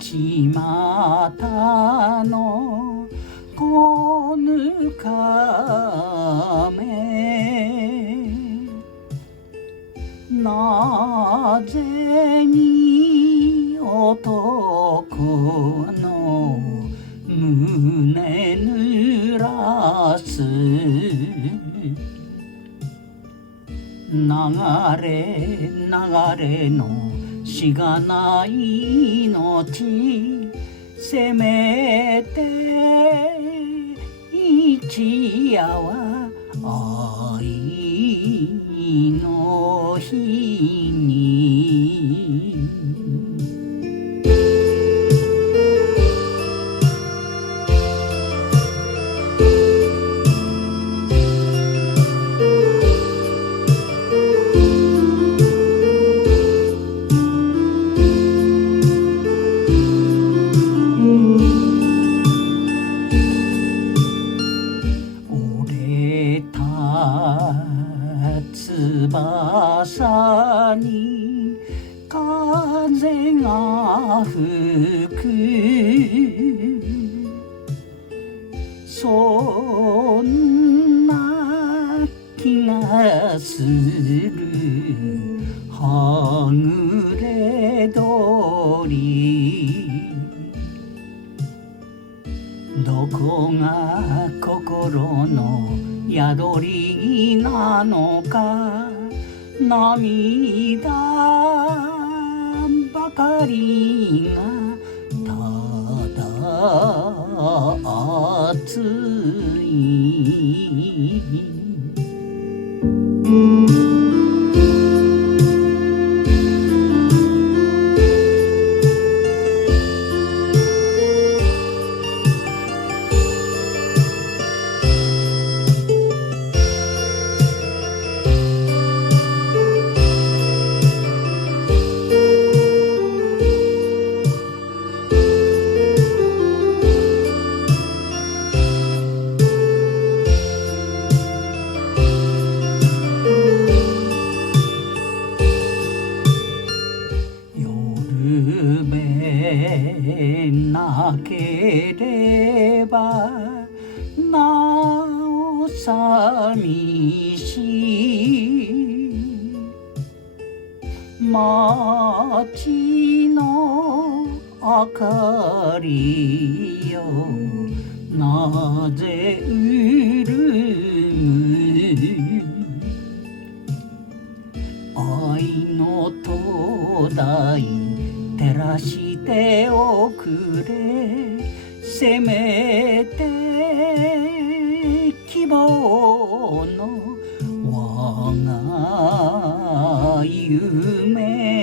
巷のこぬかめなぜに男の胸濡らす流れ流れのしがない命せめて一夜は愛の日に翼に風が吹くそんな気がするはぐれ鳥どこが心の宿りなのか涙ばかりがただ熱いなければなお寂しい街の明かりよなぜ潤む愛の灯台照らしておくれせめて希望の我が夢